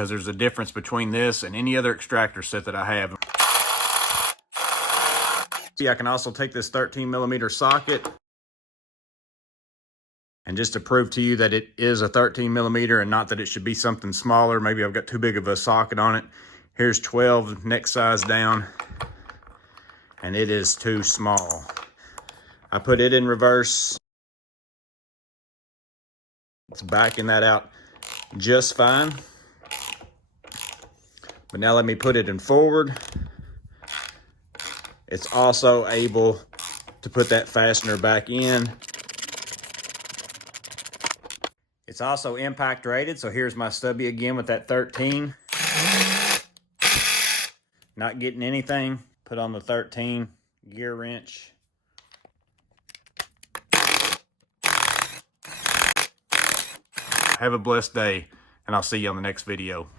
because there's a difference between this and any other extractor set that I have. See, I can also take this 13mm socket, and just to prove to you that it is a 13mm and not that it should be something smaller, maybe I've got too big of a socket on it. Here's 12, next size down, and it is too small. I put it in reverse. It's backing that out just fine. But now let me put it in forward. It's also able to put that fastener back in. It's also impact rated, so here's my stubby again with that 13. Not getting anything. Put on the 13 gear wrench. Have a blessed day, and I'll see you on the next video.